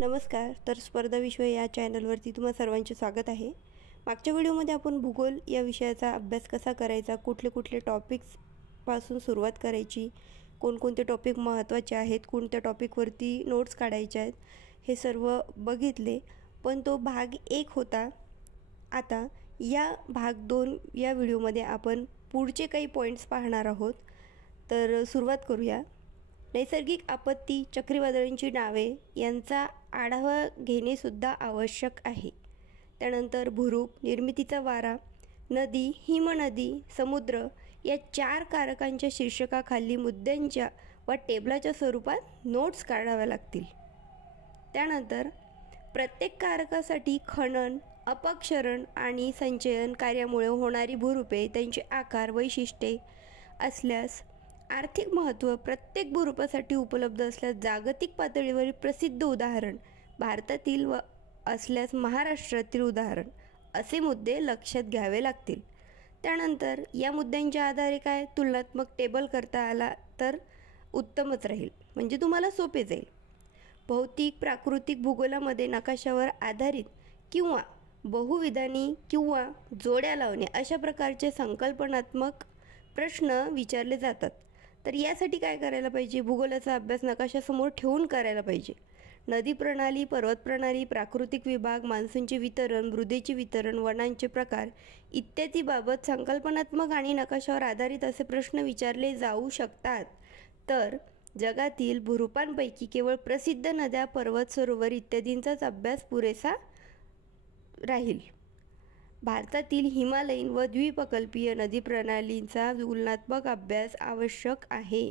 नमस्कार. तर स्पर्धा विश्व या चॅनलवरती तुम्हा सर्वांचे स्वागत आहे. मागच्या व्हिडिओमध्ये आपण भूगोल या विषयाचा अभ्यास कसा करायचा, कुठले टॉपिक्सपासून सुरुवात करायची, कोणकोणते टॉपिक महत्त्वाचे आहेत, कोणत्या टॉपिकवरती नोट्स काढायच्या आहेत, हे सर्व बघितले. पण तो भाग 1 होता. आता या भाग 2 या व्हिडिओमध्ये आपण पुढचे काही पॉईंट्स पाहणार आहोत. तर सुरुवात करूया. नैसर्गिक आपत्ती, चक्रीवादळांची नावे यांचा आढावा घेणेसुद्धा आवश्यक आहे. त्यानंतर भूरूप, निर्मितीचा वारा, नदी, हिमनदी, समुद्र या 4 कारकांच्या शीर्षकाखाली मुद्द्यांच्या व टेबलाच्या स्वरूपात नोट्स काढाव्या लागतील. त्यानंतर प्रत्येक कारकासाठी खनन, अपक्षरण आणि संचयन कार्यामुळे होणारी भूरूपे, त्यांचे आकार, वैशिष्ट्ये असल्यास आर्थिक महत्त्व, प्रत्येक भूरूपासाठी उपलब्ध असल्यास जागतिक पातळीवरील प्रसिद्ध उदाहरण, भारतातील व असल्यास महाराष्ट्रातील उदाहरण, असे मुद्दे लक्षात घ्यावे लागतील. त्यानंतर या मुद्द्यांच्या आधारे काय तुलनात्मक टेबल करता आला तर उत्तमच राहील, म्हणजे तुम्हाला सोपे जाईल. भौतिक, प्राकृतिक भूगोलामध्ये नकाशावर आधारित किंवा बहुविधानी किंवा जोड्या लावणे अशा प्रकारचे संकल्पनात्मक प्रश्न विचारले जातात. तर यासाठी काय करायला पाहिजे? भूगोलाचा अभ्यास नकाशासमोर ठेवून करायला पाहिजे. नदी प्रणाली, पर्वत प्रणाली, प्राकृतिक विभाग, मान्सूनचे वितरण, मृदेचे वितरण, वनांचे प्रकार इत्यादीबाबत संकल्पनात्मक आणि नकाशावर आधारित असे प्रश्न विचारले जाऊ शकतात. तर जगातील भूरूपांपैकी केवळ प्रसिद्ध नद्या, पर्वत, सरोवर इत्यादींचाच अभ्यास पुरेसा राहील. भारतातील हिमालयीन व द्वीपकल्पीय नदी प्रणालींचा तुलनात्मक अभ्यास आवश्यक आहे.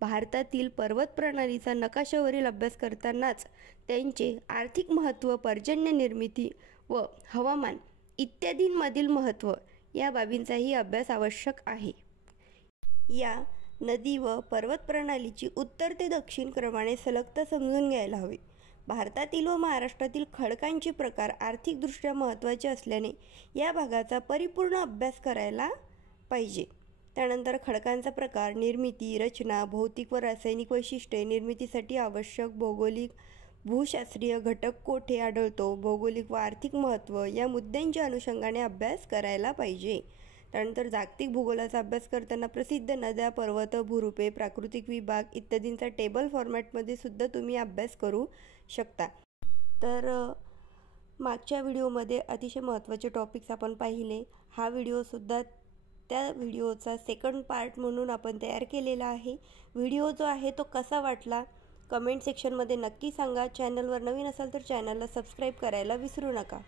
भारतातील पर्वत प्रणालीचा नकाशावरील अभ्यास करतानाच त्यांचे आर्थिक महत्त्व, पर्जन्य निर्मिती व हवामान इत्यादींमधील महत्त्व या बाबींचाही अभ्यास आवश्यक आहे. या नदी व पर्वत प्रणालीची उत्तर ते दक्षिण क्रमाने सलगता समजून घ्यायला हवी. भारतातील व महाराष्ट्रातील खडकांचे प्रकार आर्थिकदृष्ट्या महत्त्वाचे असल्याने या भागाचा परिपूर्ण अभ्यास करायला पाहिजे. त्यानंतर खडकांचा प्रकार, निर्मिती, रचना, भौतिक व रासायनिक वैशिष्ट्ये, निर्मितीसाठी आवश्यक भौगोलिक, भूशास्त्रीय घटक कोठे आढळतो, भौगोलिक व आर्थिक महत्त्व या मुद्द्यांच्या अनुषंगाने अभ्यास करायला पाहिजे. त्यानंतर जागतिक भूगोलाचा अभ्यास करताना प्रसिद्ध नद्या, पर्वत, भूरूपे, प्राकृतिक विभाग इत्यादींचा टेबल फॉर्मॅटमध्ये सुद्धा तुम्ही अभ्यास करू शकता. तर मागच्या व्हिडिओमध्ये अतिशय महत्त्वाचे टॉपिक्स आपण पाहिले. हा व्हिडिओसुद्धा त्या व्हिडिओचा सेकंड पार्ट म्हणून आपण तयार केलेला आहे. व्हिडिओ जो आहे तो कसा वाटला कमेंट सेक्शनमध्ये नक्की सांगा. चॅनलवर नवीन असाल तर चॅनलला सबस्क्राईब करायला विसरू नका.